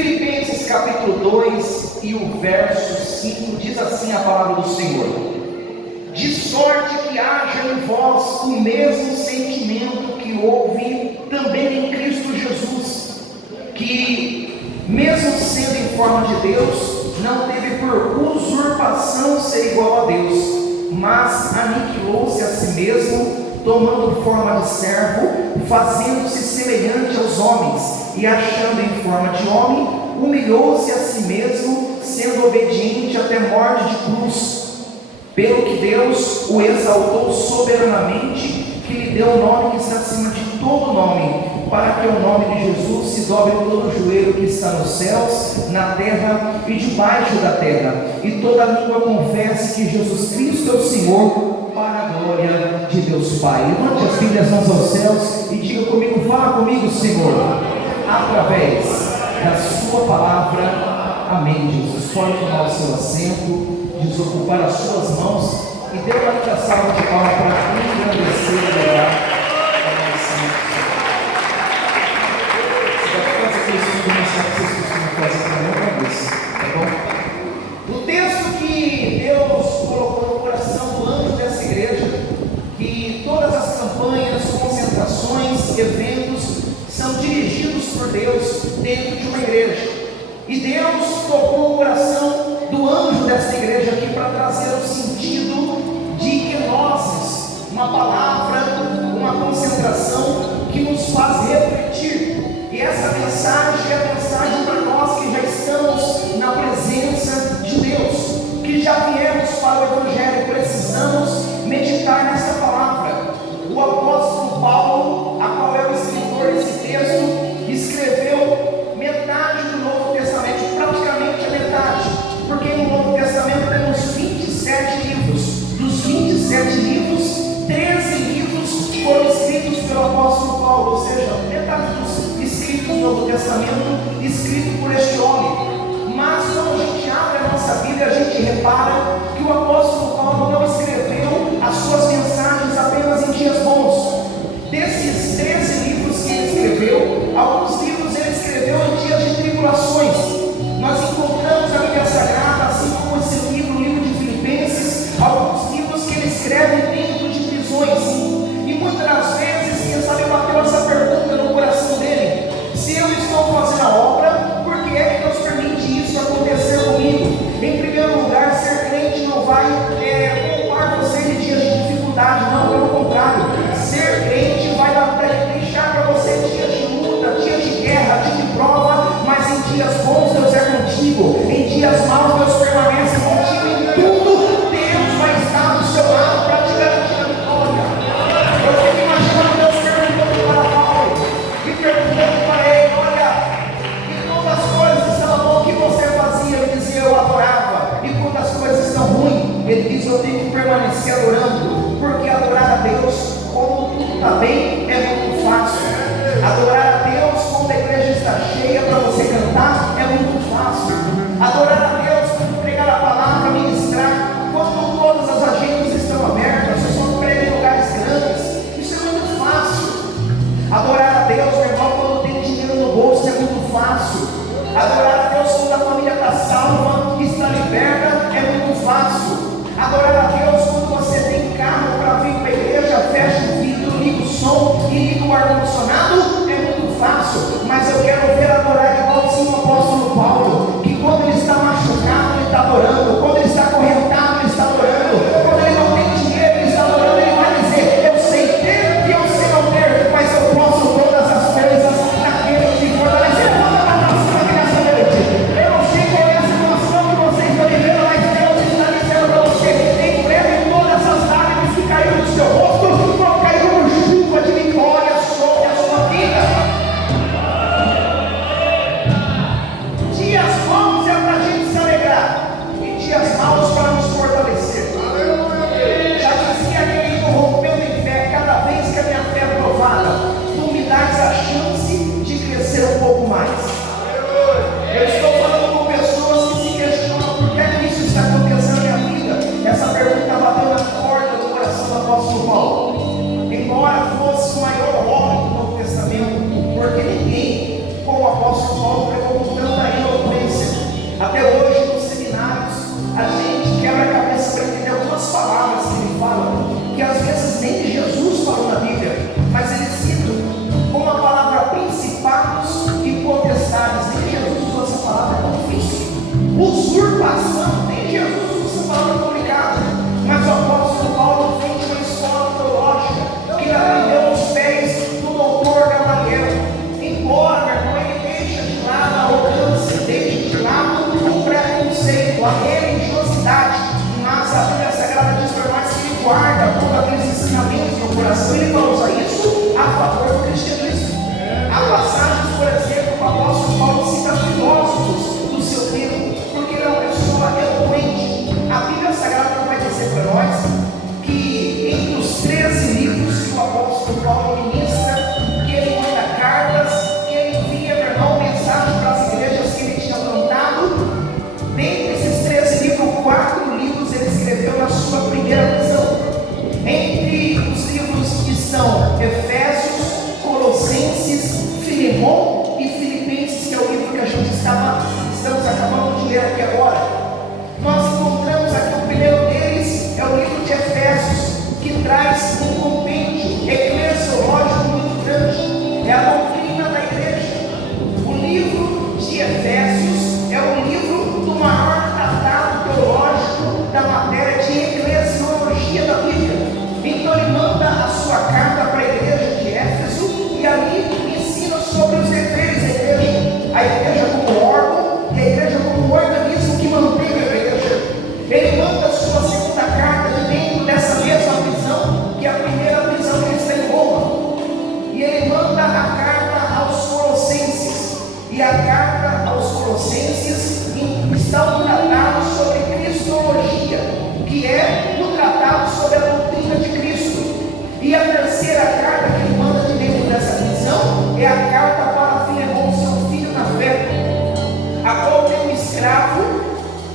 Filipenses capítulo 2 e o verso 5 diz assim a palavra do Senhor: de sorte que haja em vós o mesmo sentimento que houve também em Cristo Jesus, que mesmo sendo em forma de Deus, não teve por usurpação ser igual a Deus, mas aniquilou-se a si mesmo, tomando forma de servo, fazendo-se semelhante aos homens, e achando em forma de homem, humilhou-se a si mesmo, sendo obediente até morte de cruz. Pelo que Deus o exaltou soberanamente, que lhe deu o nome que está acima de todo nome, para que o nome de Jesus se dobre todo o joelho que está nos céus, na terra e debaixo da terra, e toda língua confesse que Jesus Cristo é o Senhor, para a glória de Deus Pai. Levante as Bíblias, mãos aos céus e diga comigo: fala comigo, Senhor, através da sua palavra. Amém, Jesus. Pode tomar o seu assento, desocupar as suas mãos e dê uma linda salva de palmas para engrandecer e adorar a nós santos. Você vai fazer isso que vocês costumam fazer para mim, agradeço, tá bom? O texto que Deus colocou no coração do anjo dessa igreja, que todas as campanhas, concentrações, eventos são dirigidos por Deus dentro de uma igreja. E Deus tocou o coração do anjo dessa igreja aqui para trazer o sentido de gnoses, uma palavra, uma concentração que nos faz refletir. E essa mensagem é a mensagem para nós que já estamos na presença de Deus, que já viemos para o Evangelho, precisamos meditar nessa palavra. O apóstolo Paulo, a qual é o escritor desse texto, escreveu metade do Novo Testamento, praticamente a metade, porque no Novo Testamento temos 27 livros. Dos 27 livros, 13 livros foram escritos pelo apóstolo Paulo, ou seja, metade dos escritos do Novo Testamento escrito por este homem. Mas quando a gente abre a nossa Bíblia, a gente repara que o apóstolo Paulo não escreveu as suas mensagens apenas em dias bons. Desses 13 livros que ele escreveu, alguns livros ele escreveu em dias de tribulações. Nós encontramos na Bíblia Sagrada, assim como esse livro, o livro de Filipenses, alguns livros que ele escreve dentro de prisões. E muitas das vezes, quem sabe, bateu essa pergunta no coração dele: se eu estou fazendo a obra, por que é que Deus permite isso acontecer comigo? Em primeiro lugar, ser crente não vai poupar você de dias de dificuldade, não, pelo contrário. Ser crente vai deixar para você dias de luta, dias de guerra, dias de prova, mas em dias bons Deus é contigo, em dias maus Deus permanece contigo, em tudo Deus vai estar do seu lado para te garantir a vitória. Eu fico imaginando Deus perguntando para Paulo, e perguntando para ele: olha, e quando as coisas estavam boas, o que você fazia? Ele dizia: eu adorava. E quando as coisas estão ruins, ele diz: eu tenho que permanecer adorando, porque adorar a Deus quando tudo está bem é muito fácil. Adorar a Deus quando a igreja está cheia para você cantar é muito fácil. Adorar a Deus quando pregar a palavra, ministrar, quando todas as agendas estão abertas, você só prega em lugares grandes, isso é muito fácil. Adorar a Deus, meu irmão, quando tem dinheiro no bolso é muito fácil. Adorar a Deus quando a família está salva, está liberta, é muito fácil. Adorar a Deus quando você tem carro para vir para a igreja, fecha o vidro, liga o som e liga o ar-condicionado, é muito fácil. Mas eu quero ver adorar igualzinho o apóstolo Paulo, que quando ele está machucado, ele está adorando, quando ele está acorrentado, ele está adorando, quando ele não tem dinheiro, ele está adorando. Ele vai dizer: eu sei ter e eu sei não ter, mas eu posso todas as coisas naquele que me fortalece. Levanta a mão para cima nessa noite. Eu não sei qual é a situação que você está vivendo, mas Deus está dizendo para você: em breve todas as lágrimas que caíram do seu rosto vão cair como chuva de vitória sobre a sua vida. usurpação, nem Jesus usa a palavra publicada, mas o apóstolo Paulo vem de uma escola teológica que aprendeu os pés do doutor Gamaliel. Embora, meu irmão, ele deixa de lado a arrogância, deixa de lado o preconceito, a religiosidade, mas a Bíblia Sagrada diz para nós que ele guarda todos aqueles ensinamentos no coração, ele vai usar isso a favor do cristianismo. Há passagens, por exemplo, que o apóstolo Paulo cita filósofos do seu tempo, porque ele é uma pessoa eloquente. A Bíblia Sagrada vai dizer para nós que entre os 13 livros que o apóstolo Paulo ministra, que ele manda cartas, que ele envia, meu irmão, mensagem para as igrejas que ele tinha plantado, dentre esses 13 livros, 4 livros ele escreveu na sua primeira visão. Entre os livros que são Efésios, Colossenses, Filemon e Filipenses, que é o livro que a gente estamos acabando de ler aqui agora, nós encontramos aqui o primeiro deles, é o livro de Efésios, que traz um compêndio eclesiológico muito grande, é a doutrina da igreja. O livro de Efésios é o livro do maior tratado teológico da matéria de eclesiologia da Bíblia. Então ele manda a sua carta para a igreja de Éfeso e ali ensina sobre os deveres da igreja, a igreja como órgão e a igreja como organismo que mantém a igreja. Ele manda a sua segunda carta de dentro dessa mesma prisão, que é a primeira prisão que ele está em Roma, e ele manda a carta aos Colossenses, e a carta aos Colossenses está um tratado sobre cristologia, que é um tratado sobre a doutrina de Cristo. E a terceira carta que ele manda de dentro dessa prisão é a carta para Filemon, seu filho na fé, a qual tem um escravo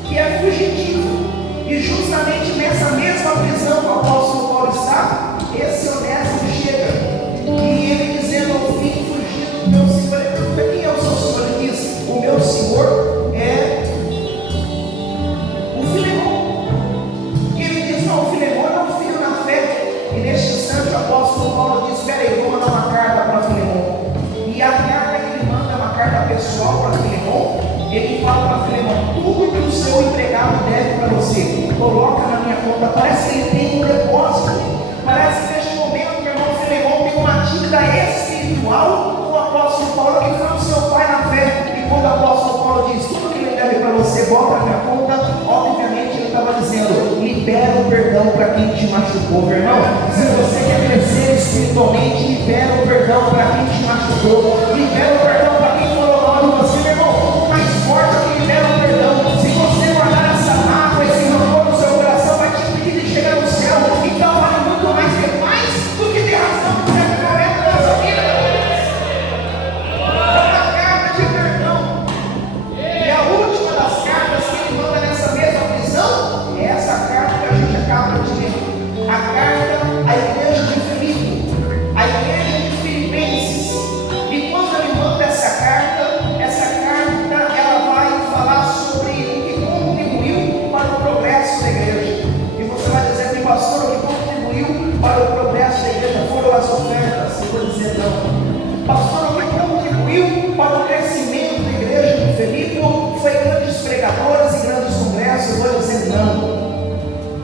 que é fugitivo. E justamente nessa mesma prisão que o apóstolo Paulo está, esse Onésimo chega, e ele dizendo: eu vim fugindo do meu Senhor. Ele pergunta: quem é o seu Senhor? Ele diz: o meu Senhor é o Filemon. E ele diz: não, o Filemon é um filho na fé. E neste instante o apóstolo Paulo diz: espera aí, vou mandar uma carta para Filemon. E a carta que ele manda é uma carta pessoal para Filemon. Ele fala para Filemon: tudo que o seu empregado deve para você, coloca na minha conta. Parece que ele tem um depósito. Parece que neste momento, meu irmão, Filemon tem uma dívida espiritual com o apóstolo Paulo, que foi o seu pai na fé. E quando o apóstolo Paulo diz: tudo que ele deve para você, bota na minha conta, obviamente ele estava dizendo: libera o perdão para quem te machucou, meu irmão. Se você quer crescer espiritualmente, libera o perdão para quem te machucou, libera o perdão para quem falou mal de você, meu irmão. O mais forte é que libera o perdão. Se você guardar essa mágoa, esse rancor no seu coração, vai te impedir de chegar no céu. Então vale muito mais ter paz do que ter razão do que ter problema na nossa vida. É uma carta de perdão. E a última das cartas que ele manda nessa mesma prisão é essa carta que a gente acaba de ler. A carta à igreja de Filipe, a igreja de Filipenses. E quando ele manda essa carta ela vai falar sobre o que contribuiu para o progresso da igreja. E você vai dizer assim: pastor, o que contribuiu para o progresso da igreja foram as ofertas. Eu vou dizer: não. Pastor, o que contribuiu para o crescimento da igreja de Filipe foi grandes pregadores e grandes congressos. Eu vou dizer: não.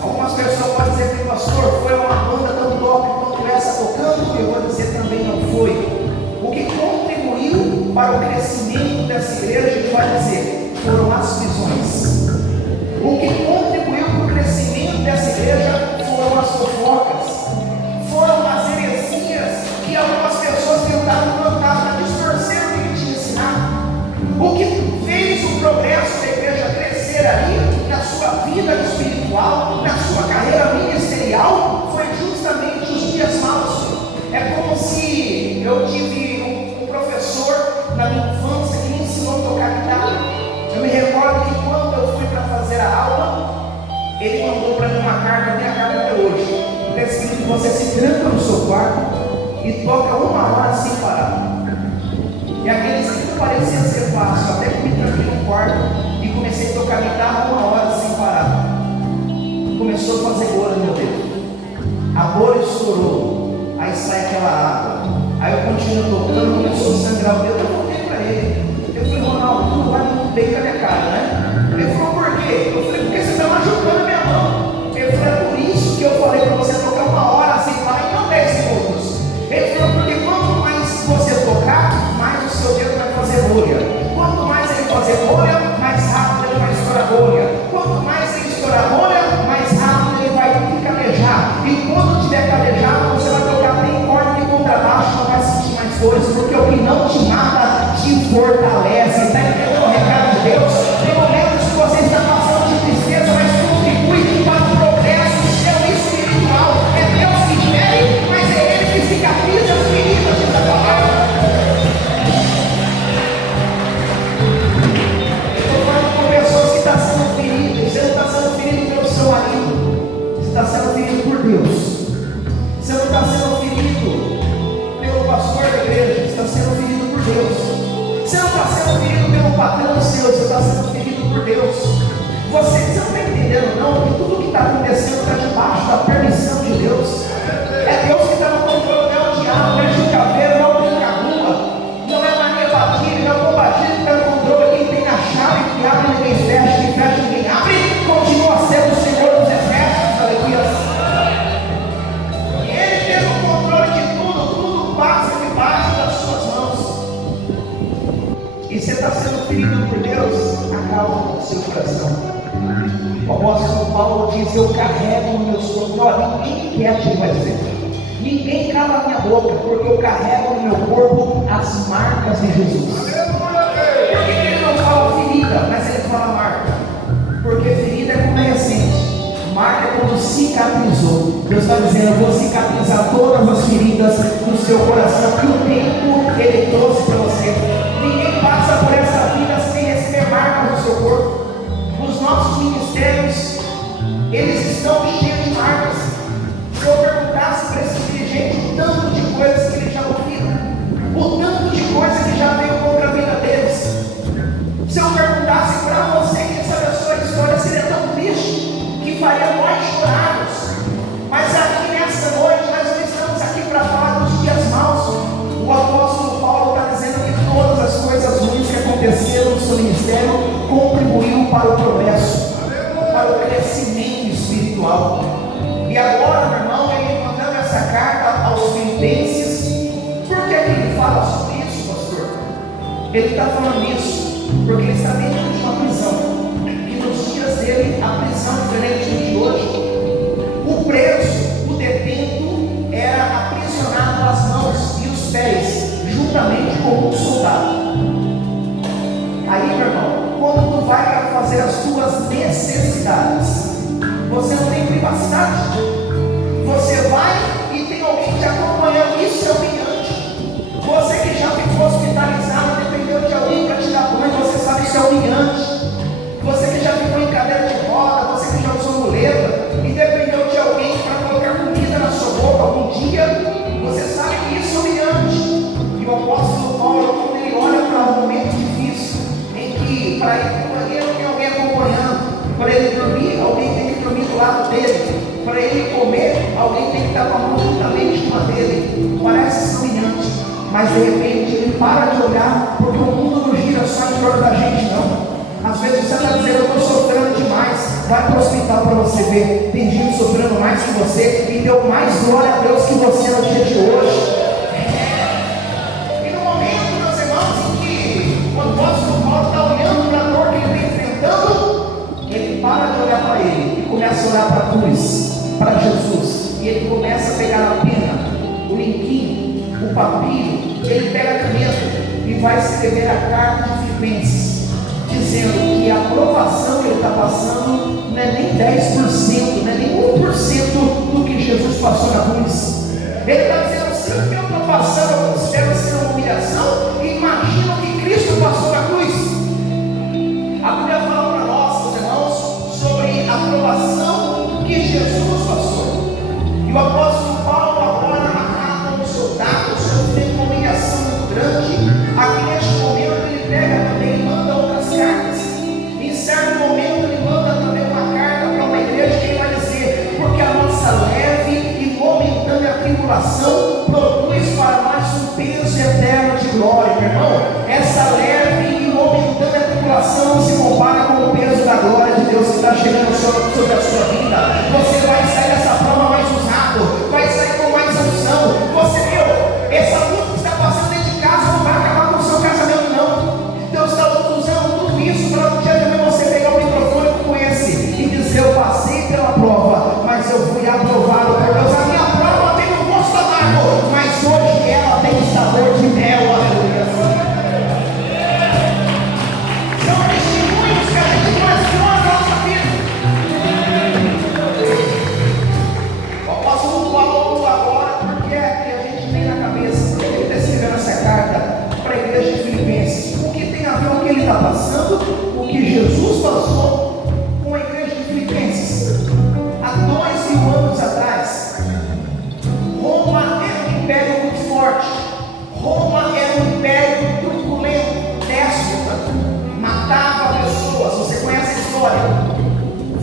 Algumas pessoas podem dizer que, pastor, foi uma banda tão top quanto essa tocando. Eu vou dizer: também não foi. O que contribuiu para o crescimento dessa igreja, a gente vai dizer, foram as visões. O que contribuiu para o crescimento dessa igreja foram as fofocas, foram as heresias que algumas pessoas tentaram plantar para distorcer o que ele tinha ensinado. O que fez o progresso da igreja crescer ali, na sua vida espiritual, na sua carreira ministerial, foi justamente os dias maus. É como se eu tive um professor na minha infância que me ensinou a tocar guitarra. Eu me recordo que quando eu fui para fazer a aula, ele mandou para mim uma carta, tem a carta até hoje. Está escrito que você se tranca no seu quarto e toca 1 hora sem parar. E aquele escrito parecia ser fácil, até que me tranquei no quarto e comecei a tocar guitarra 1 hora sem parar. Começou a fazer bolha no meu dedo. A bolha estourou, aí sai aquela água. Aí eu continuo tocando, começou a sangrar o dedo. Eu voltei para ele. Eu falei: Ronaldo, tudo vai muito bem com a minha cara, né? Ele falou: por quê? fazer bolha, mais rápido ele vai estourar bolha. Quanto mais ele estourar bolha, mais rápido ele vai calejar. E quando tiver calejado, você vai tocar nem corda nem contrabaixo, não vai sentir mais dores, porque o que não te mata te fortalece. Está entendendo o recado de Deus? Tem momentos que você está passando de tristeza, mas contribui para o progresso seu espiritual. É Deus que fere, mas é Ele que cicatriza as feridas de cada palavra. Estou falando com pessoas que estão sendo feridas. Você não está sendo ferido pelo seu marido, você está sendo ferido por Deus. Você não está sendo ferido pelo pastor da igreja, você está sendo ferido por Deus. Você não está sendo ferido pelo patrão seu, você está sendo ferido por Deus. Você não está entendendo não, que tudo que está acontecendo está debaixo da permissão de Deus. É Deus que está no controle, não é o diabo, não é o chucaveiro, não é o brinca-rua, não é Maria Batida, não é o Bombadilho que está no controle. Quem tem a chave que abre ninguém fecha, quem fecha ninguém abre, continua sendo o Senhor dos exércitos, aleluia. Ele tem o controle de tudo, tudo passa debaixo das suas mãos. E você está sendo ferido por Deus, acalma o seu coração. O apóstolo Paulo diz: eu carrego no meu corpo. Olha, ninguém quer, ele vai dizer, ninguém cala a minha boca, porque eu carrego no meu corpo as marcas de Jesus. Por que ele não fala ferida, mas ele fala marca? Porque ferida é como é recente, marca é quando cicatrizou. Deus está dizendo: eu vou cicatrizar todas as feridas do seu coração que o tempo ele trouxe para você. Ninguém passa por essa vida sem receber marcas no seu corpo. Os nossos ministérios, eles estão cheios de marcas. Se eu perguntasse para esse dirigente o tanto de coisas que eles já ouviram, o tanto de coisa que já veio contra a vida deles, se eu perguntasse para você, quem sabe a sua história seria tão triste que faria nós chorarmos. Mas aqui nessa noite nós não estamos aqui para falar dos dias maus. O apóstolo Paulo está dizendo que todas as coisas ruins que aconteceram no seu ministério contribuiu para o progresso, para o crescimento espiritual. E agora, meu irmão, ele mandando essa carta aos Filipenses. Por que ele fala sobre isso, pastor? Ele está falando isso porque ele está dentro de uma prisão, que nos dias dele, a prisão diferente de hoje, o preso, o detento, era aprisionado as mãos e os pés, juntamente com um soldado. Aí, meu irmão, quando tu vai para fazer as tuas necessidades, você não tem privacidade. Você vai e tem alguém te acompanhando. Isso é humilhante. Você que já ficou hospitalizado, dependeu de alguém para te dar banho, você sabe que isso é humilhante. Você que já ficou em cadeira de roda, você que já usou muleta e dependeu de alguém para colocar comida na sua boca algum dia, você sabe que isso é humilhante. E o apóstolo Paulo, quando ele olha para um momento difícil, para ele não tem alguém acompanhando, para ele dormir, alguém tem que dormir do lado dele, para ele comer, alguém tem que estar com a mão juntamente com a dele. Parece humilhante, mas de repente ele para de olhar, porque o mundo não gira só em torno da gente, não. Às vezes você está dizendo: eu estou sofrendo demais. Vai para o hospital para você ver. Tem gente sofrendo mais que você e deu mais glória a Deus que você no dia de hoje. E no momento, meus irmãos, em que o apóstolo Paulo está olhando para a dor que ele está enfrentando, ele para de olhar para ele e começa a olhar para a cruz, para Jesus. E ele começa a pegar a pena, o linquinho, o papiro. Ele pega a caneta e vai escrever a carta de Filipenses, dizendo que a provação que ele está passando não é nem 10%, não é nem 1% do que Jesus passou na cruz. Ele está dizendo: se o que eu estou passando eu considero ser uma humilhação, imagina o que Cristo passou na cruz. A Bíblia fala para nós, meus irmãos, sobre a provação que Jesus passou. E o apóstolo Paulo agora, na carta do soldado, sofrendo uma humilhação muito grande. Aqui neste momento ele pega também e manda outras cartas. Em certo momento ele manda também uma carta para uma igreja que ele vai dizer: porque a nossa leve e momentânea tribulação produz para nós um peso que Jesus passou com a igreja de Filipenses. Há 2000 anos atrás, Roma era um império muito forte. Roma era um império truculento, déspota, matava pessoas. Você conhece a história?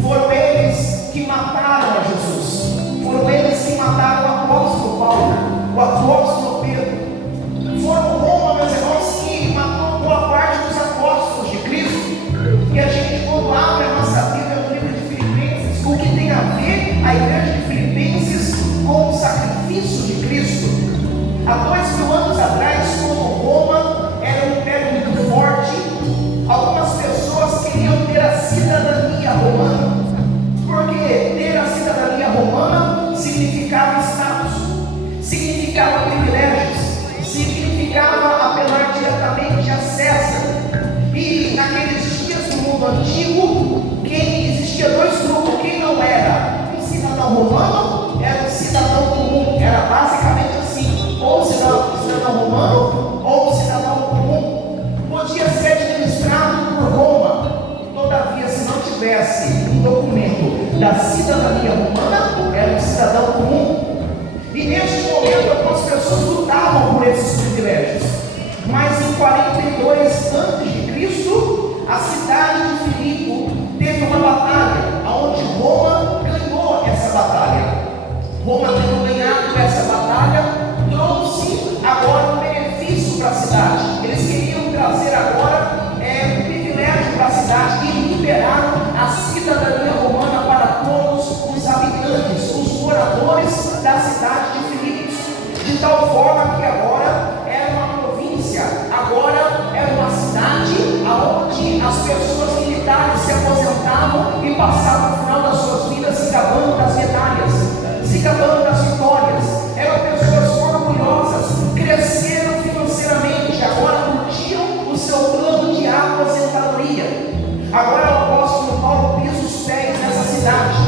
Foram eles que mataram a Jesus. Foram eles que mataram o apóstolo Paulo, o apóstolo Pedro. Foram Roma, meus irmãos, que matou boa parte dos apóstolos de Cristo. E a gente, quando abre a nossa Bíblia no livro de Filipenses, o que tem a ver a igreja de Filipenses com o sacrifício de Cristo? Há 2000 anos atrás, como Roma era um império muito forte, algumas pessoas queriam ter a cidadania romana. Porque ter a cidadania romana significava status, significava privilégios, significava apelar diretamente a César. E naqueles dias no mundo antigo, existia dois grupos. Quem não era um cidadão romano era um cidadão comum. Era basicamente assim: ou um cidadão romano ou um cidadão comum. Podia ser administrado por Roma. Todavia, se não tivesse um documento da cidadania romana, era um cidadão comum. E neste momento algumas pessoas lutavam por esses privilégios. Mas em 42 a.C., a cidade de Filipe teve uma batalha, onde Roma ganhou essa batalha. Roma, tendo ganhado essa batalha, trouxe agora um benefício para a cidade. Eles queriam trazer agora um privilégio para a cidade e liberaram a cidadania romana para todos os habitantes, os moradores da cidade de Filipe, de tal forma que agora era uma província, agora era uma cidade onde as pessoas militares se aposentavam e passavam o final das suas vidas se gabando das medalhas, se gabando das vitórias. Eram pessoas orgulhosas, cresceram financeiramente, agora curtiam o seu plano de aposentadoria. Agora o apóstolo Paulo pisa os pés nessa cidade,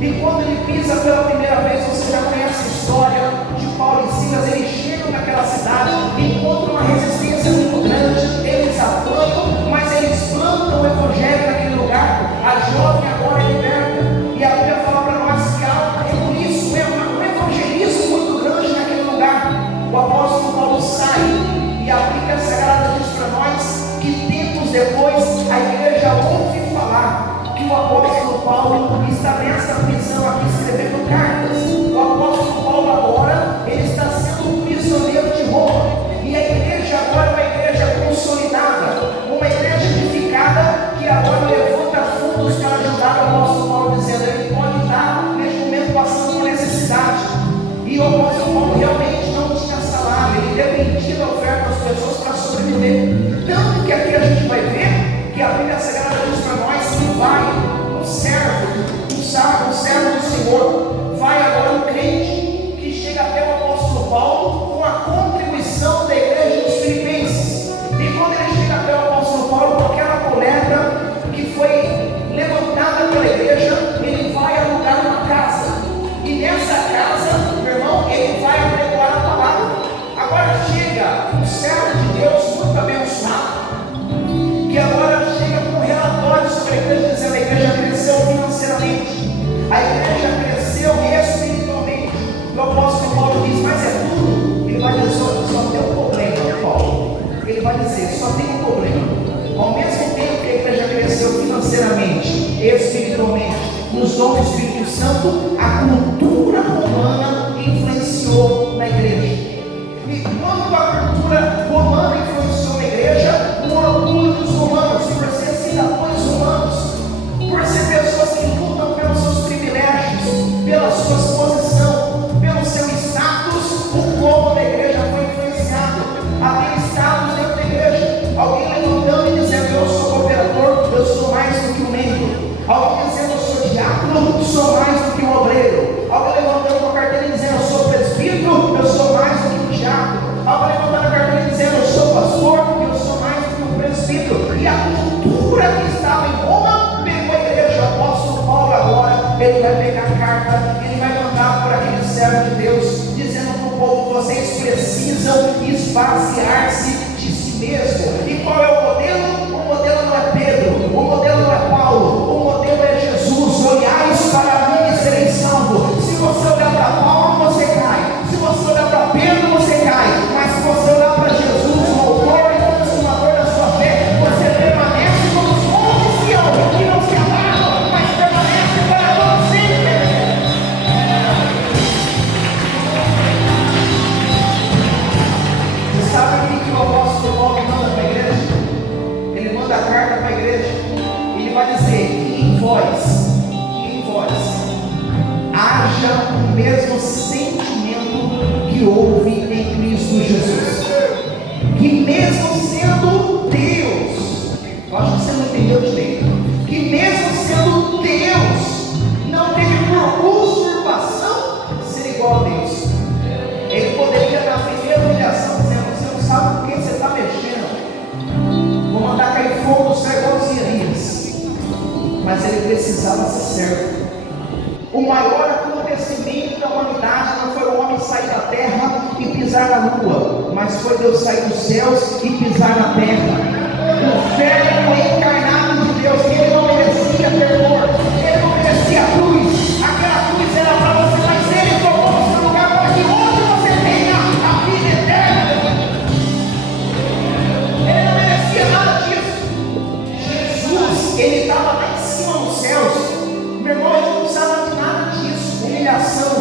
e quando ele pisa pela primeira vez, você já conhece a história de Paulo e Silas. Eles chegam naquela cidade, encontram uma resistência muito grande, eles apanham, mas eles plantam o evangelho naquele lugar. A jovem agora é liberta, e a Bíblia fala para nós que há por isso um evangelismo muito grande naquele lugar. O apóstolo Paulo sai, e a Bíblia Sagrada diz para nós que tempos depois a igreja ouve falar que o apóstolo Paulo está nessa prisão aqui escrevendo cartas. O apóstolo Paulo agora, ele está sendo prisioneiro de Roma, e a igreja agora é uma igreja consolidada, uma igreja edificada, que agora levanta fundos para ajudar o apóstolo Paulo, dizendo: ele pode estar neste momento passando por necessidade. E o apóstolo Paulo realmente não tinha salário, ele dependia da oferta das pessoas para sobreviver. Tanto que aqui a gente vai ver que a Bíblia Sagrada diz para nós que vai um servo do Senhor, vai agora um crente que chega até o apóstolo Paulo com a contribuição da igreja dos Filipenses. E quando ele chega até o apóstolo Paulo com aquela coleta que foi levantada pela igreja, ele vai alugar uma casa, e nessa casa, meu irmão, ele vai apregoar a palavra. Agora chega um servo de Deus muito abençoado, que agora chega com um relatório sobre a igreja, dizendo: a igreja cresceu financeiramente, a igreja cresceu espiritualmente. O apóstolo Paulo diz: mas é tudo? Ele vai dizer: só tem um problema, Paulo. Ele vai dizer: só tem um problema. Ao mesmo tempo que a igreja cresceu financeiramente, espiritualmente, nos dons do Espírito Santo, a cultura romana influenciou na igreja. E quando a cultura romana influenciou na igreja, o orgulho dos romanos, por ser cidadãos romanos, por ser pessoas que lutam pelos seus privilégios, pela sua posição, pelo seu status, o povo da igreja foi influenciado a ter status dentro da igreja. Alguém levantando e dizendo: eu sou cooperador, eu sou mais do que um membro. Alguém dizendo: eu sou diácono, sou mais do que um obreiro. Alguém levantando uma carteira e dizendo: eu sou presbítero, eu sou mais do que um diácono. Alguém levantando a carteira e dizendo: eu sou pastor, eu sou mais do que um presbítero. E a cultura que estava em Roma pegou a igreja. O apóstolo Paulo agora, ele vai pegar a carta, ele vai mandar por aquele servo de Deus, dizendo para o povo: vocês precisam esvaziar-se de si mesmo. E qual é o modelo? O modelo não é Pedro, o modelo manda a carta para a igreja, ele vai dizer que em vós haja o mesmo sentimento que houve em Cristo Jesus. Que mesmo sendo Deus, eu acho que você não entendeu direito, que mesmo sendo Deus, não teve por usurpação ser igual a Deus. Ele poderia na primeira humilhação dizendo: você não sabe com quem você está mexendo, vou mandar cair fogo do céu igual os Irias. Mas ele precisava ser servo. O maior acontecimento da humanidade não foi o homem sair da terra e pisar na lua, mas foi Deus sair dos céus e pisar na terra. O verbo encarnado de Deus, ele não merecia perdão, ele não merecia a cruz. Aquela cruz era para você, mas ele tomou o seu lugar para que hoje você tenha a vida eterna. Ele não merecia nada disso. Jesus, ele estava lá em cima nos céus. Meu irmão, ele não precisava de nada disso. Humilhação,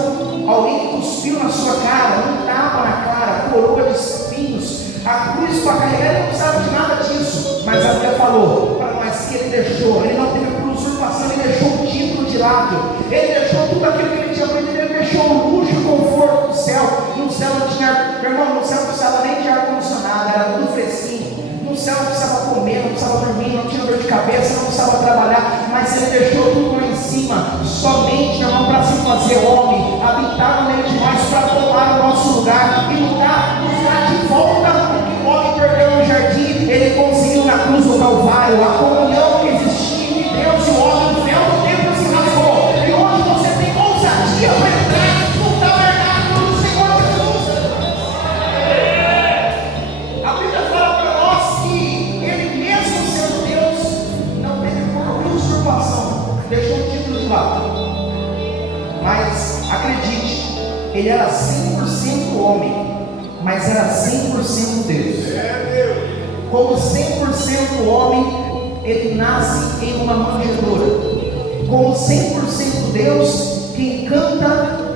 alguém que cuspiu na sua cara, um tapa na cara, coroa de espinhos, a cruz para carregar, ele não precisava de nada disso. Mas a Bíblia falou para nós que ele deixou, ele não teve por usurpação, ele deixou o título de lado, ele deixou tudo aquilo que ele tinha aprendido, ele deixou o luxo e o conforto do céu. No céu não tinha, meu irmão, no céu não precisava nem de ar-condicionado, era tudo fresquinho. No céu não precisava comer, não precisava dormir, não tinha dor de cabeça, não precisava trabalhar, mas ele deixou tudo lá em cima, somente, meu irmão, para se fazer homem, habitar no meio de nós, para tomar o nosso lugar e nos dar de volta o que o homem perdeu no jardim. Ele conseguiu na cruz do Calvário, a comunhão que existia entre Deus e o homem, o véu do tempo se rasgou, e hoje você tem ousadia para entrar no tabernáculo do Senhor Jesus. A Bíblia fala para nós que ele, mesmo sendo Deus, não teve por usurpação, deixou o título de lado. Mas acredite, ele era 100% homem, mas era 100% Deus. Como 100% homem, ele nasce em uma manjedoura. Como 100% Deus, quem canta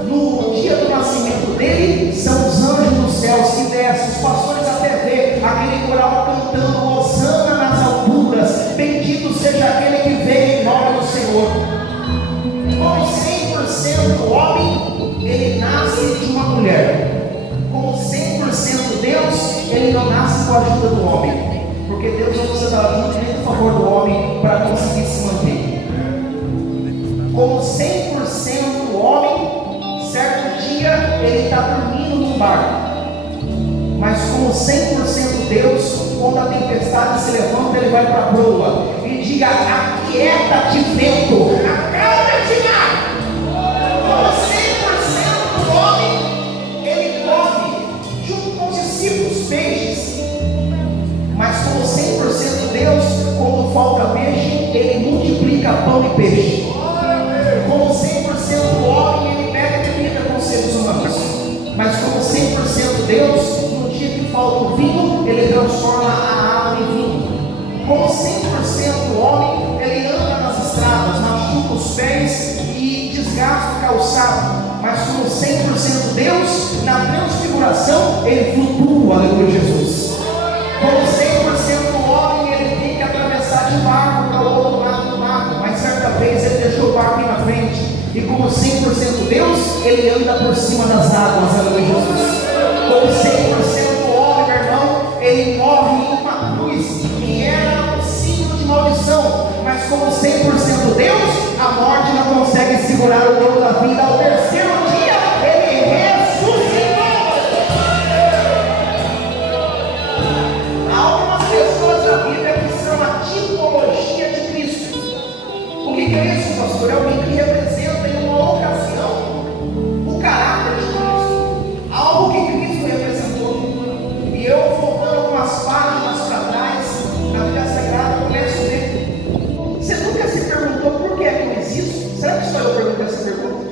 no dia do nascimento dele são os anjos dos céus que descem. Os pastores até vê aquele coral cantando Hosana nas alturas, bendito seja aquele que veio em nome do Senhor. Como 100% homem, ele nasce de uma mulher. Como 100% Deus, ele não nasce com a ajuda do homem, porque Deus não precisa da ajuda nem do favor do homem para conseguir se manter. Como 100% homem, certo dia ele está dormindo num barco, mas como 100% Deus, quando a tempestade se levanta, ele vai para a proa e diga: aquieta-te vento, acalma-te mar. Como 100% homem, ele come junto com os discípulos peixes, mas como 100% Deus, quando falta peixe, ele multiplica pão e peixe. Como 100% homem, ele pega bebida com os seres humanos, mas como 100% Deus, no dia que falta o vinho, ele transforma a água em vinho. Como 100% homem, ele anda nas estradas, machuca os pés e desgasta o calçado, mas como 100% Deus, na transfiguração, ele flutua, aleluia Jesus. Como 100% homem, ele tem que atravessar de barco para o outro lado do mar, mas certa vez ele deixou o barco ir na frente, e como 100% Deus, ele anda por cima das águas, aleluia Jesus. Como 100% homem, meu irmão, ele morre em uma cruz, que era um signo de maldição, mas como 100% Deus, a morte não consegue segurar o dono da vida. Ao terceiro dia, ele ressuscitou. Há algumas pessoas na Bíblia que são a tipologia de Cristo. O que é isso, pastor? É alguém que representa em uma ocasião o caráter de Cristo, algo que Cristo representou. E eu, voltando algumas páginas para trás, na Bíblia Sagrada, começo a ver. Você nunca se perguntou por que é que eu existo? Será que só eu pergunto essa pergunta?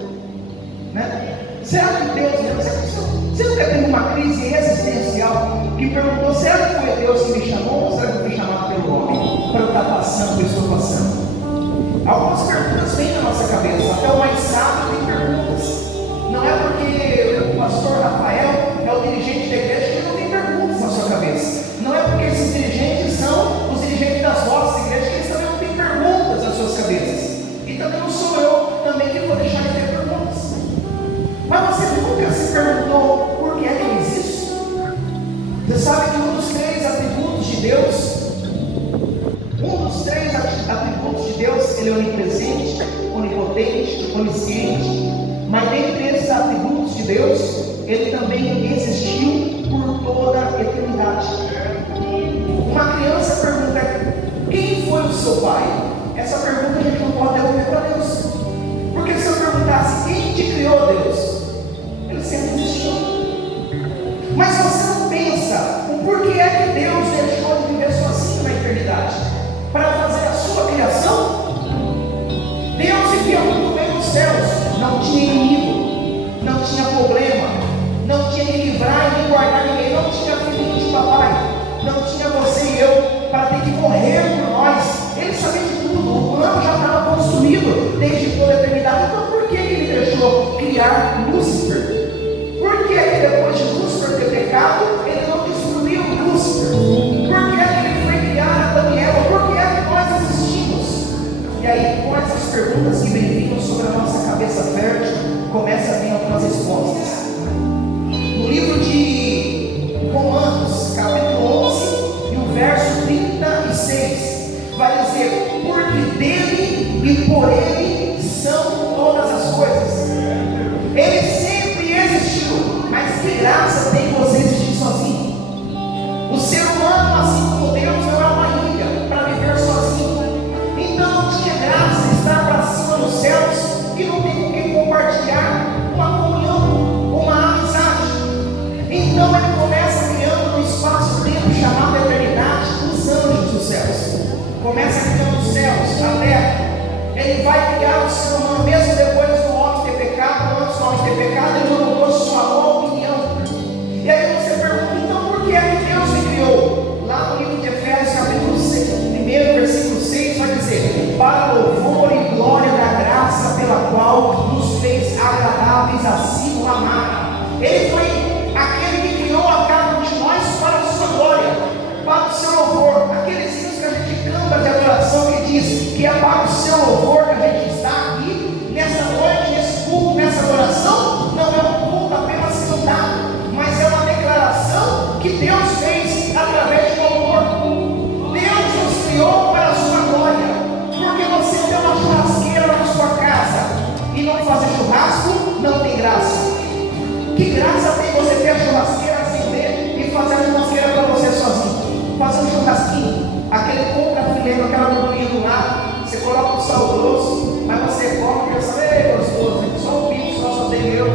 Né? Será que Deus mesmo? Você nunca teve uma crise existencial que perguntou: será que foi Deus que me chamou ou será que eu fui chamado pelo homem para eu estar passando o que eu estou passando? Algumas perguntas vêm na nossa cabeça, até o mais sábio tem perguntas. Não é porque o pastor Rafael é o dirigente da igreja que ele não tem perguntas na sua cabeça. Não é porque esses dirigentes são os dirigentes das vozes os três atributos de Deus, Ele é onipresente, onipotente, onisciente, mas dentre esses atributos de Deus, Ele também existiu por toda a eternidade. Uma criança pergunta: quem foi o seu pai? Essa pergunta a gente não pode devolver para Deus, porque se eu perguntasse quem te criou, Deus, Ele sempre existiu. Mas você não pensa o porquê é que Deus deixou de viver sozinho na eternidade para fazer a sua criação? Deus vivia muito bem nos céus, não tinha inimigo, não tinha problema, não tinha que livrar e nem guardar ninguém, não tinha filhinho de papai, não tinha você e eu para ter que morrer por nós. Ele sabia de tudo, o plano já estava construído desde toda a eternidade. Então por que Ele deixou criar Lúcifer? Por que depois de Lúcifer ter pecado, Ele não destruiu Lúcifer? Por que Ele foi criar Adão e Eva? Por que é que nós existimos? E aí, com essas perguntas que vem vindo sobre a nossa cabeça fértil, começa a vir algumas respostas. No livro de Romanos, capítulo 11, e o verso 36, vai dizer: porque dele e por ele são todas as coisas. Ele sempre existiu, mas que graça tem você existir sozinho? O ser humano, assim como Deus, não é uma ilha para viver sozinho. Então não tinha graça estar para cima dos céus e não tem com quem compartilhar uma comunhão, uma amizade. Então Ele começa criando um espaço-tempo chamado eternidade, os anjos dos céus. Começa criando os céus, a terra. Ele vai criar o ser humano, mesmo depois do homem ter pecado, antes do homem ter pecado, Ele não mudou sua opinião. E aí você pergunta: então por que é que Deus me criou? Lá no livro de Efésios, capítulo 1, versículo 6, vai dizer: para louvor e glória da graça pela qual nos fez agradáveis a si no amar. Ele foi aquele que criou a cada um de nós para a sua glória, para o seu louvor. Aqueles hinos que a gente canta de adoração, que diz que é para o seu louvor que a gente está aqui nessa noite, nesse culto, nessa adoração. Não é um culto apenas cantado, mas é uma declaração que Deus fez através do louvor. Deus nos criou para a sua glória. Porque você tem uma churrasqueira na sua casa e não fazer churrasco, não tem graça. Que graça tem você ter a churrasqueira, acender e fazer a churrasqueira para você sozinho? Fazer um churrasquinho, aquele contra filé, aquela gordurinha do lado, você coloca o sal grosso, mas você come e pensa: é gostoso, só um bicho, só tenho eu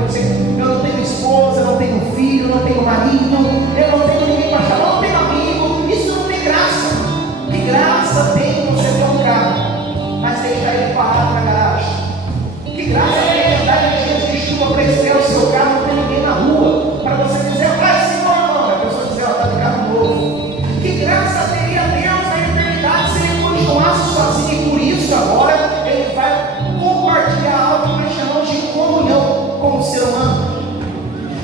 não tenho esposa, eu não tenho filho, eu não tenho marido, eu não tenho ninguém para chamar, eu não tenho amigo. Isso não tem graça. Que graça tem você ter um carro, mas deixar ele parado na garagem? Que graça tem andar em dias de chuva para esfriar o seu carro, não tem ninguém na rua, para você dizer: pai, senhor, não, a pessoa dizer: ela está de carro novo. Que graça teria Deus na eternidade se Ele continuasse sozinho? E por isso agora Ele vai compartilhar algo que nós chamamos de comunhão com o ser humano.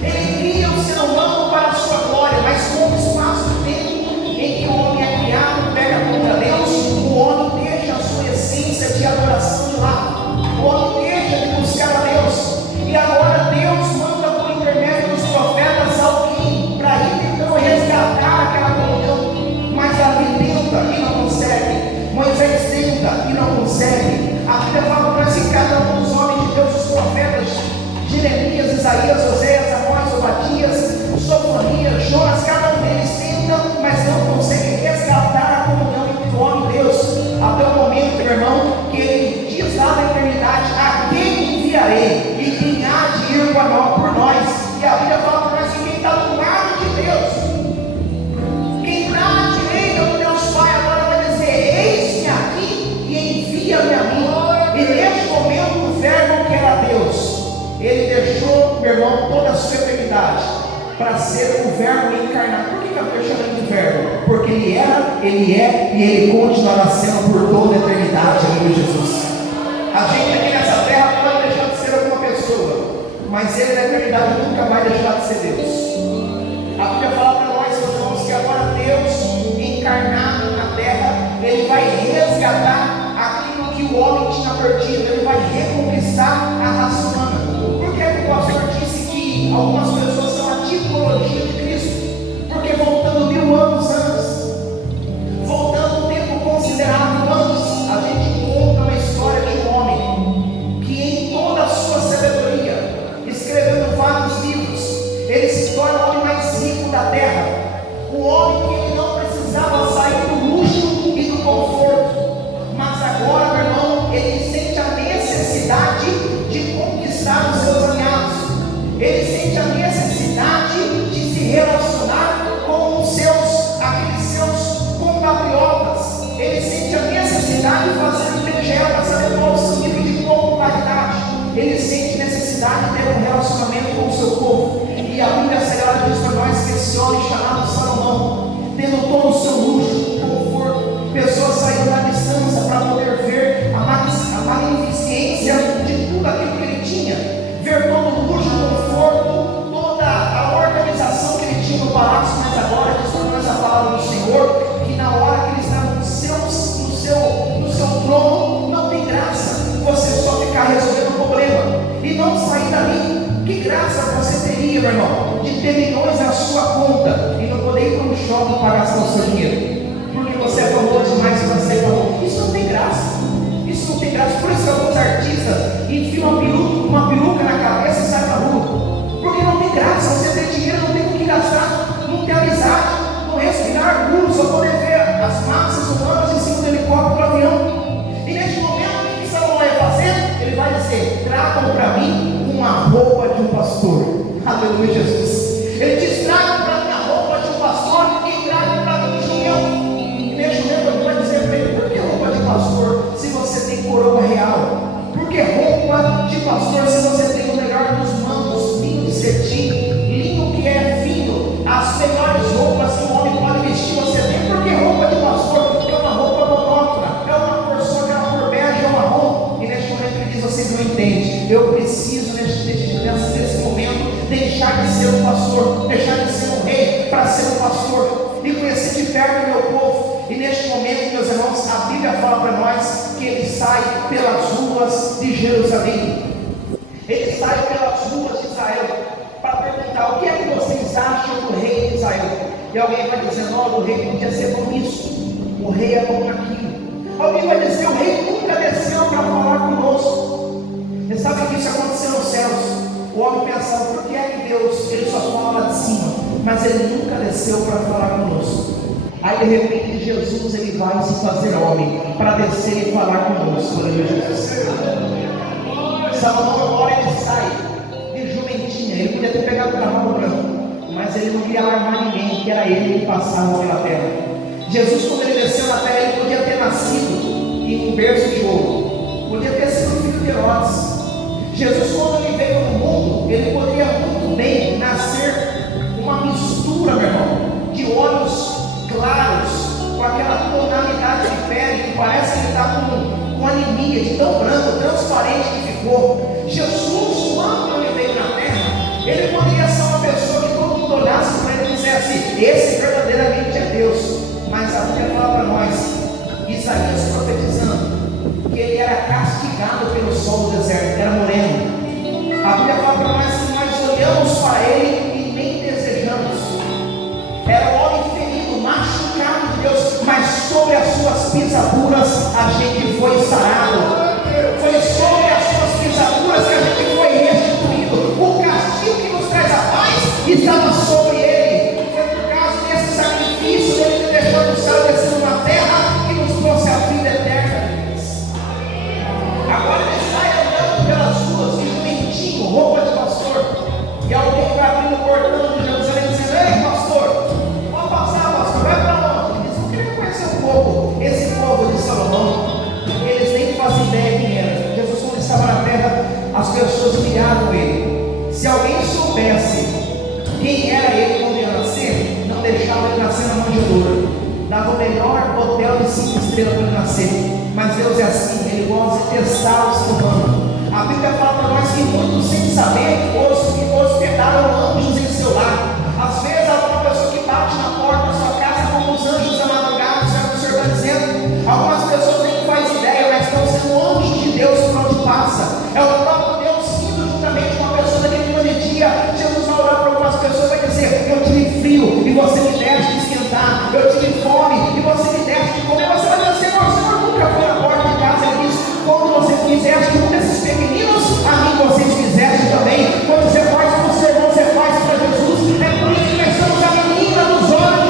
Ele cria o ser humano para a sua glória, mas com o espaço-tempo em que o homem é criado, pega contra Deus, o homem deixa a sua essência de adoração de lado, o homem deixa de buscar a Deus, e agora Deus manda por intermédio dos profetas alguém para ir então resgatar aquela comunhão. Mas Davi tenta e não consegue, Moisés tenta e não consegue. A Bíblia fala para nós que cada um dos homens de Deus, os profetas, Jeremias, Isaías, Oséias, Amós, Obadias, Sofonias, Jonas, cada um deles tenta, mas não consegue resgatar a comunhão entre o homem e Deus, até o momento, meu irmão, que Ele diz lá na eternidade: a quem enviarei e quem há de ir por nós? E a Bíblia fala para nós que quem está do lado de Deus, quem está à direita do Deus Pai, agora vai dizer: eis-me aqui e envia-me a mim. E neste momento o verbo que era Deus, Ele deixou, meu irmão, toda a sua eternidade para ser o verbo encarnado. Por que eu estou chamando de verbo? Porque Ele era, Ele é e Ele continuará sendo por toda a eternidade, amigo Jesus. A gente aqui nessa terra pode deixar de ser alguma pessoa, mas Ele na eternidade nunca vai deixar de ser Deus. A Bíblia fala para nós, meus irmãos, que agora Deus encarnado na terra, Ele vai resgatar aquilo que o homem tinha perdido, Ele vai reconquistar a raça humana. Por que o pastor disse que algumas pessoas são a tipologia de Cristo? Porque voltando 1000 anos antes, voltando um tempo considerável ele sente necessidade de ter um relacionamento com o seu povo. E a Bíblia Sagrada diz para nós que esse homem chamado Salomão, tendo todo o seu luxo, conforto, pessoas saíram da distância para poder ver a magnificência de tudo aquilo que ele tinha, ver todo o luxo, conforto, toda a organização que ele tinha no palácio. Mas agora diz para nós a palavra do Senhor, que na hora que ele está no seu trono, não tem graça você só ficar resolvendo o problema e não sair dali. Que graça você teria, meu irmão, de ter milhões na sua conta e não poder ir para um shopping para gastar o seu dinheiro, porque você é famoso demais para ser famoso? Isso não tem graça. Isso não tem graça. Por isso que alguns artistas enfiam uma peruca na cabeça e saem da rua, porque não tem graça. Você ter dinheiro, não tem com o que gastar, não ter amizade, não respirar puro, só poder ver as massas humanas em cima do helicóptero, do avião. E neste momento, o que Salomão vai fazer? Ele vai dizer: tragam para mim uma roupa de um pastor. Aleluia, Jesus. Ele diz: tragam para mim a roupa de um pastor e tragam para mim um jumento. E neste momento ele vai dizer para ele: por que roupa de pastor se você tem coroa real? Por que roupa de pastor se você tem o melhor dos mantos, linho de cetim, linho que é fino, as melhores roupas que um homem pode vestir você tem? Por que roupa de pastor? É uma roupa monótona, é uma cor só, é uma cor bege, é uma roupa. E neste momento ele diz: vocês não entendem, eu preciso nesse momento deixar de ser um pastor, deixar de ser um rei para ser um pastor e conhecer de perto o meu povo. E neste momento, meus irmãos, a Bíblia fala para nós que ele sai pelas ruas de Jerusalém, ele sai pelas ruas de Israel para perguntar: o que é que vocês acham do rei de Israel? E alguém vai dizer: não, o rei podia ser bom nisso, o rei é bom naquilo. Alguém vai dizer: o rei nunca desceu para falar conosco. Você sabe que isso aconteceu nos céus? O homem pensava: por que é que Deus, ele só fala lá de cima, mas ele nunca desceu para falar conosco? Aí de repente Jesus, ele vai se fazer homem para descer e falar conosco. Jesus. Salomão, agora ele sai de jumentinha. Ele podia ter pegado o cavalo branco, mas ele não queria alarmar ninguém, que era ele que passava pela terra. Jesus, quando ele desceu na terra, ele podia ter nascido em um berço de ouro, podia ter sido filho de Herodes. Jesus, quando ele veio no mundo, ele poderia muito bem nascer uma mistura, meu irmão, de olhos claros, com aquela tonalidade de pele que parece que ele está com anemia, de tão branco, transparente que ficou. Jesus, quando ele veio na terra, ele poderia ser uma pessoa que todo mundo olhasse para ele e dissesse: esse verdadeiramente é Deus. Mas a Bíblia fala para nós, Isaías profetizando, que ele era castigado pelo sol do deserto, era moreno. A Bíblia fala para nós que nós olhamos para ele e nem desejamos. Era um homem ferido, machucado de Deus, mas sobre as suas pisaduras a gente foi sarado. Foi sobre as suas pisaduras que a gente foi restituído. O castigo que nos traz a paz estava sobre ele. Foi por causa desse sacrifício dele que deixou no céu e desceu na terra que nos trouxe a vida eterna. Agora ele sai andando pelas ruas de jumentinho, roupa de pastor, e alguém vai abrindo o portão de Jerusalém dizendo: ei, pastor, pode passar, pastor, vai para onde? Ele diz: eu queria conhecer um pouco esse povo de Salomão. Eles nem fazem ideia quem era. Jesus, quando estava na terra, as pessoas miravam ele. Se alguém soubesse quem era ele quando ia nascer, não deixava ele nascer na manjedoura, dava o melhor hotel de 5 estrelas para ele nascer. Mas Deus é assim, ele gosta de testar o ser humano. A Bíblia fala para nós que muitos, sem saber, hospedaram anjos em seu lar. Às vezes há uma pessoa que bate na porta da sua casa como os anjos da madrugada, o Senhor está dizendo. Algumas pessoas nem fazem ideia, mas estão sendo anjos de Deus por onde passa. É o próprio Deus indo juntamente com a pessoa daquele grande dia. Jesus vai orar para algumas pessoas e vai dizer: eu tive frio e você me deste de esquentar, eu tive fome e você me deste de comer. Você vai dizer: Senhor, o Senhor nunca foi na porta de casa. Ele diz: quando você fizeste um desses pequeninos, a mim vocês fizeste também. Quando você faz para o seu irmão, você faz para Jesus. É por isso que nós somos a menina dos olhos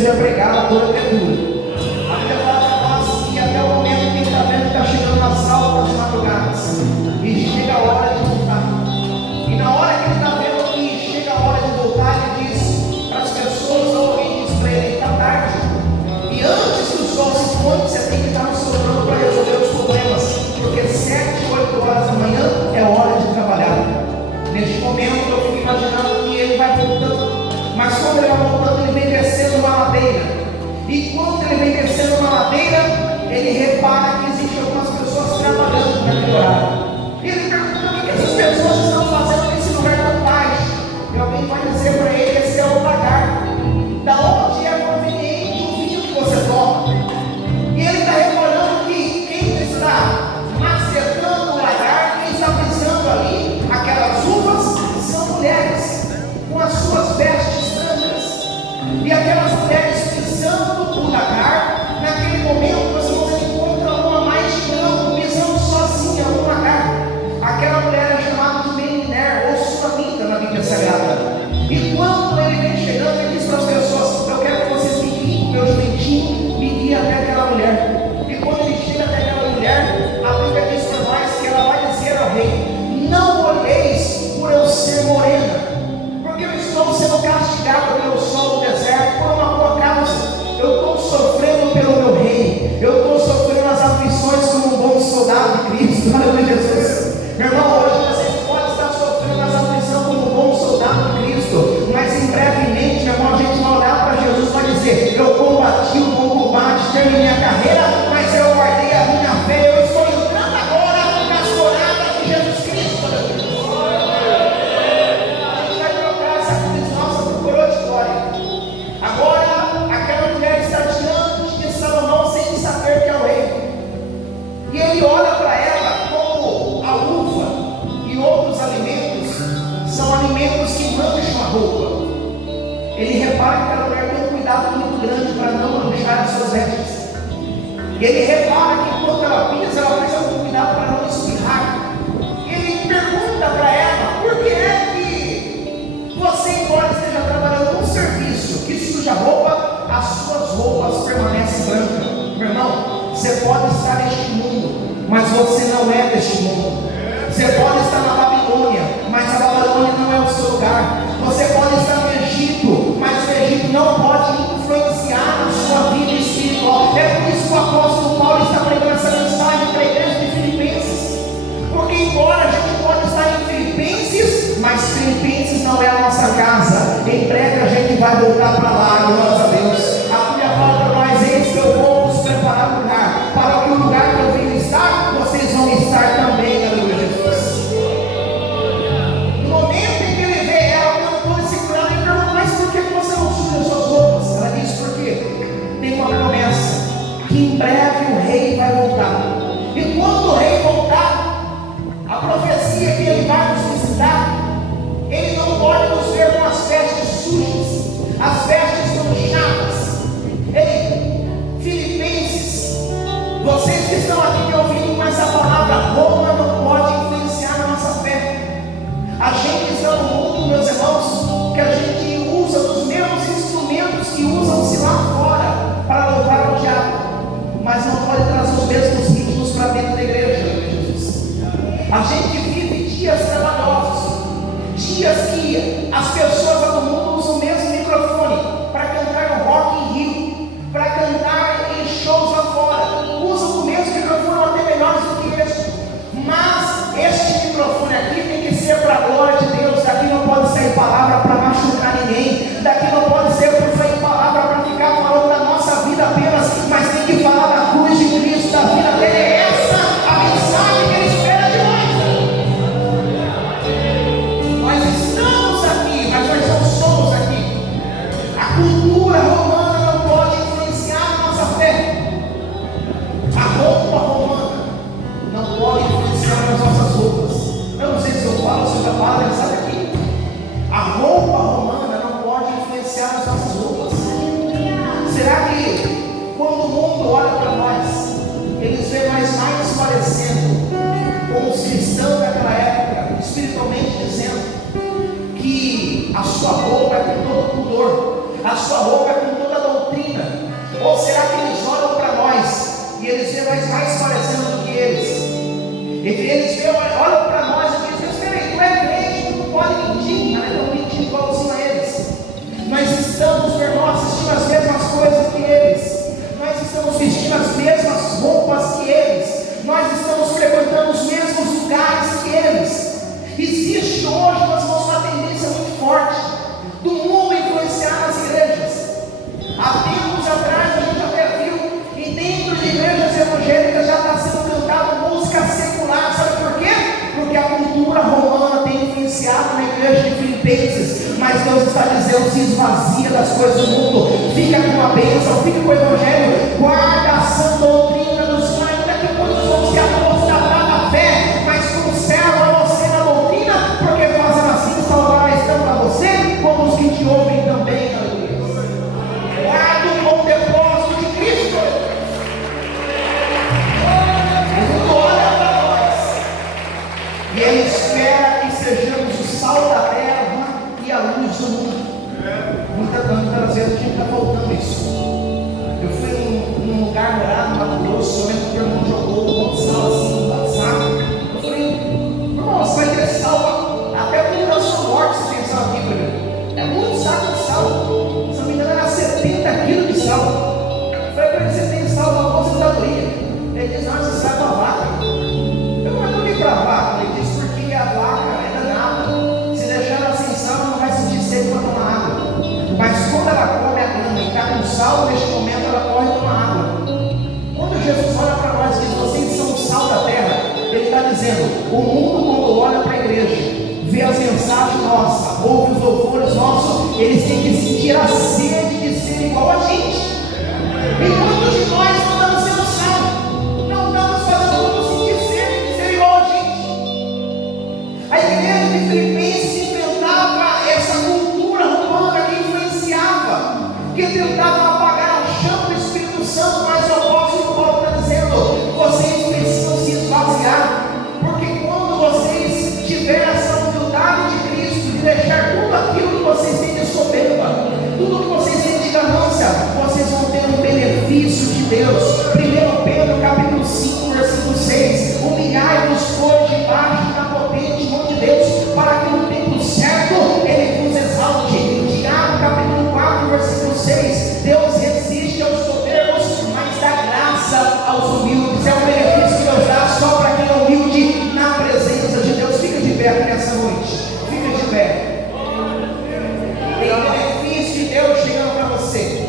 seja pregado a toda criatura. A Bíblia fala para nós que até o momento que está vendo que está chegando as altas madrugadas e chega a hora de voltar. E na hora que ele está vendo que chega a hora de voltar, ele diz para as pessoas, alguém diz para ele, está tarde. E antes que o sol se ponha, você tem que estar no seu plano para resolver os problemas, porque 7, 8 horas da manhã é hora de trabalhar. Neste momento eu fico imaginando que ele vai voltando, mas quando ele vai voltando, ele vem descendo uma ladeira. E quando ele vem descendo uma ladeira, ele repara que existem algumas pessoas trabalhando naquele horário. E ele pergunta: o que essas pessoas estão fazendo nesse lugar tão baixo? E alguém vai dizer para ele: esse é o lagar. Da onde é proveniente o vinho que você toma? E ele está reparando que quem está macetando o lagar, quem está pisando ali, aquelas uvas, são mulheres com as suas vestes brancas. E aquelas mulheres pisando o lagar, naquele momento você encontra uma mais de branco, pisando sozinha no lagar. Aquela mulher é chamada de Meniner ou Sunamita na Bíblia Sagrada. E quando ele vem chegando, ele diz para as pessoas: eu quero que vocês me guiem com meu jumentinho, me guiem até aquela mulher. E quando ele chega até aquela mulher, a Bíblia diz para nós que ela vai dizer ao rei: não olheis por eu ser morena, porque eu estou sendo castigado pelo sol do deserto por uma boa causa. Eu estou sofrendo pelo meu rei, eu estou sofrendo as aflições como um bom soldado de Cristo. Aleluia, Jesus. Meu irmão, hoje você pode estar sofrendo as aflições como um bom soldado de Cristo, mas em brevemente, meu irmão, a gente vai olhar para Jesus e vai dizer: eu combati o bom combate, terminei a carreira, mas eu guardei a minha fé. Eu estou entrando agora nas coradas de Jesus Cristo. A gente vai trocar essa cruz nossa por coroa de glória. Agora, aquela mulher está diante de Salomão sem saber que é o rei. E ele olha para ela como a uva e outros alimentos são alimentos que mancham a roupa. Ele repara que aquela mulher tem um cuidado muito grande para não manchar as suas vestes. E ele repara que quando ela pisa, ela faz algum cuidado para não espirrar. E ele pergunta para ela: por que é que você, embora esteja trabalhando num serviço que suja a roupa, as suas roupas permanecem brancas? Meu irmão, você pode estar neste mundo, mas você não é deste mundo. Você pode estar na Babilônia, mas a Babilônia não é o seu lugar. Você pode estar no Egito, mas o Egito não pode influenciar na sua vida espiritual. É por isso que o apóstolo Paulo está pregando essa mensagem para a igreja de Filipenses. Porque embora a gente pode estar em Filipenses, mas Filipenses não é a nossa casa. Em breve a gente vai voltar para lá, glórias a Deus. A Bíblia fala para nós: eis que eu vou nos preparar um lugar, para que o lugar que eu venho estar, vocês vão estar também, aleluia, Jesus. No momento em que ele vê ela cantando esse plano, ele pergunta: mas por que você não suja as suas roupas? Ela diz: por quê? Tem uma promessa, que em breve o rei vai voltar. E quando o rei voltar, a profecia que ele vai nos visitar, ele não pode nos ver com as vestes sujas, as vestes manchadas. Ei, Filipenses, vocês que estão aqui me ouvindo com essa palavra, Roma não pode influenciar a nossa fé. A gente está no mundo, meus irmãos, que a gente usa dos mesmos instrumentos que usam-se lá fora para louvar o diabo, mas não pode trazer os mesmos ritmos para dentro da igreja, Jesus. A gente vive dias Deus está dizendo: se esvazia das coisas do mundo, fica com a bênção, fica com o Evangelho, guarda a sã doutrina do Senhor. Ainda que muitos vão se apostatar da fé, mas conserva você na doutrina, porque fazendo assim salvarás tanto a você como os que te ouvem também. Guarda o bom depósito de Cristo. O mundo olha para nós e Ele espera que sejamos o sal da terra e a luz do mundo. Muitas vezes a gente está faltando isso. Eu fui num lugar morado no Mato Grosso, somente porque o irmão jogou um monte de sal assim no WhatsApp. Eu falei: irmão, você vai ter sal até o dia da sua morte. Você tem sal aqui, meu. É muito saco de sal. Se não me engano, era 70 quilos de sal. Eu falei para ele: você tem sal para a aposentadoria? Ele disse: não, você sai para a vaca. Eu não mandei para a vaca. Ele disse: porque a vaca é danada. Se deixar ela sem sal, ela não vai sentir sede para tomar água. Mas quando ela come a grama e está com sal, neste momento ela corre tomar água. Quando Jesus olha para nós e diz: vocês são o sal da terra, Ele está dizendo: o mundo, quando olha para a igreja, vê as mensagens nossas, ouve os louvores nossos, eles têm que sentir a sede de ser igual a gente. E muitos de nós não estamos sendo sal, não estamos fazendo o mundo sentir sede de ser igual a gente. A igreja de Filipenses enfrentava essa cultura romana que influenciava, que tentava apagar a chama do Espírito Santo, mas o apóstolo Paulo está dizendo: vocês precisam se esvaziar, porque quando vocês tiverem essa humildade de Cristo, de deixar tudo aquilo que vocês têm de soberba, tudo que vocês têm de ganância, vocês vão ter um benefício de Deus. 1 Pedro capítulo 5, versículo 6: humilhai-vos, pois, debaixo da potente mão de Deus, para que no tempo certo Ele vos exalte. Tiago capítulo 4, versículo 6: Deus resiste aos soberbos, mas dá graça aos humildes. É um benefício que Deus dá só para quem é humilde na presença de Deus. Fica de pé aqui nessa noite, fica de pé. Tem benefício de Deus chegando para você.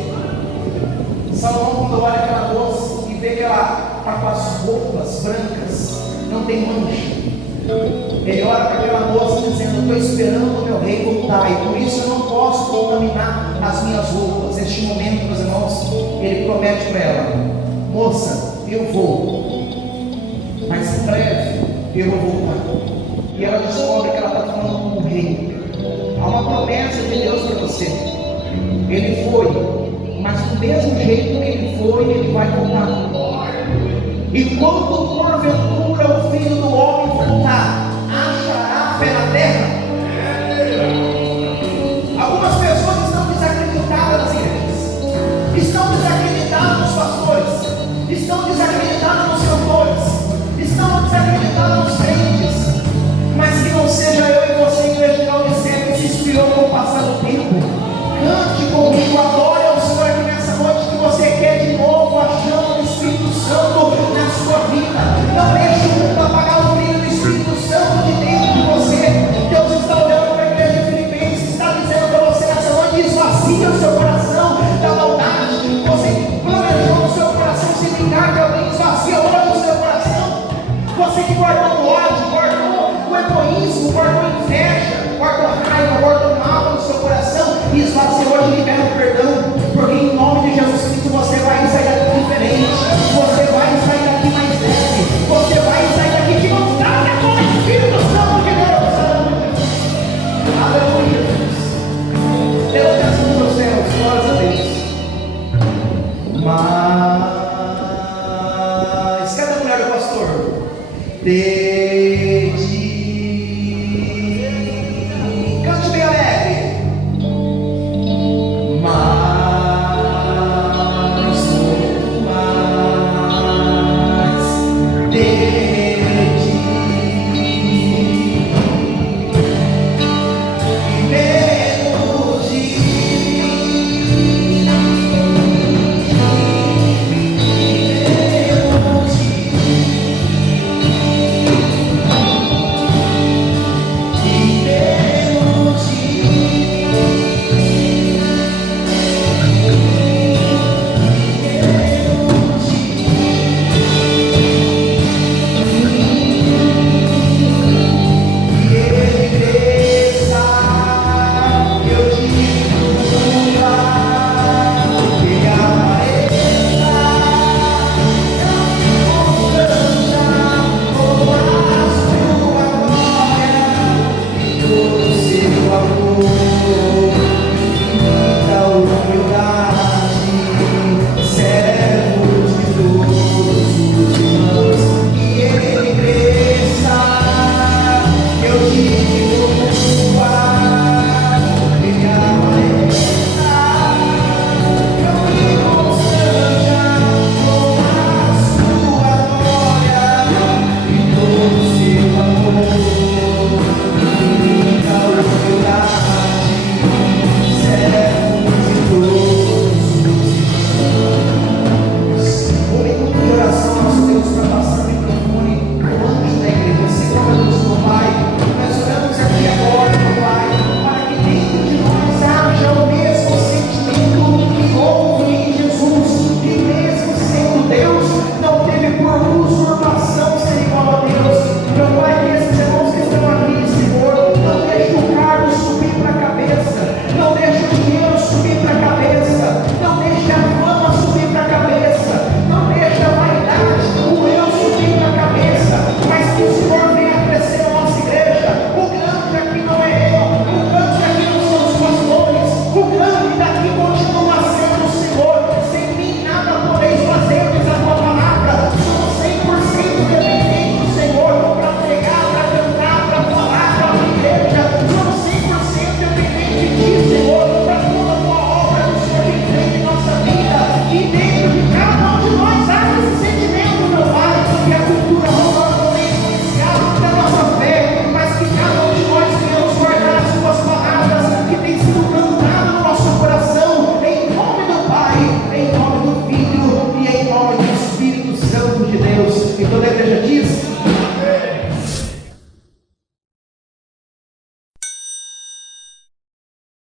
Salomão, quando olha aquela moça e vê que ela está com as roupas brancas, não tem mancha, ele olha para aquela moça dizendo: estou esperando o meu rei voltar, e por isso eu não posso contaminar as minhas roupas. Neste momento, meus irmãos, ele promete para ela: moça, eu vou, mas em breve eu vou voltar. E ela descobre que ela está falando com o rei. Há uma promessa de Deus para você. Ele foi, mas do mesmo jeito que ele foi, ele vai voltar. E quando porventura o Filho do Homem voltar, achará fé na terra? Algumas pessoas estão desacreditadas nas igrejas, estão desacreditadas nos pastores, estão desacreditadas nos cantores, estão desacreditadas nos crentes. Mas que não seja eu e você, igreja de Laodiceia, que se inspirou com o passar do tempo. Cante comigo, adore ao Senhor aqui nessa noite, que você quer de novo a chama do Espírito Santo na sua vida. Não deixe o mundo apagar o brilho do Espírito Santo de dentro de você. Deus está olhando para a igreja de Filipenses, está dizendo para você nessa noite: esvazia o seu coração da maldade. Você planejou no seu coração se vingar de alguém, esvazia hoje o seu coração. Você que guardou o ódio, guardou o egoísmo, guardou inveja, guardou raiva, guardou mal no seu coração, esvazia hoje, libera o perdão, porque em nome de Jesus Cristo você vai sair daqui diferente, você vai sair daqui mais leve, você vai sair daqui de mãos dadas com o Espírito Santo de Deus. Aleluia. Deus te abençoe os céus, glórias a Deus. Mas cadê a mulher do pastor?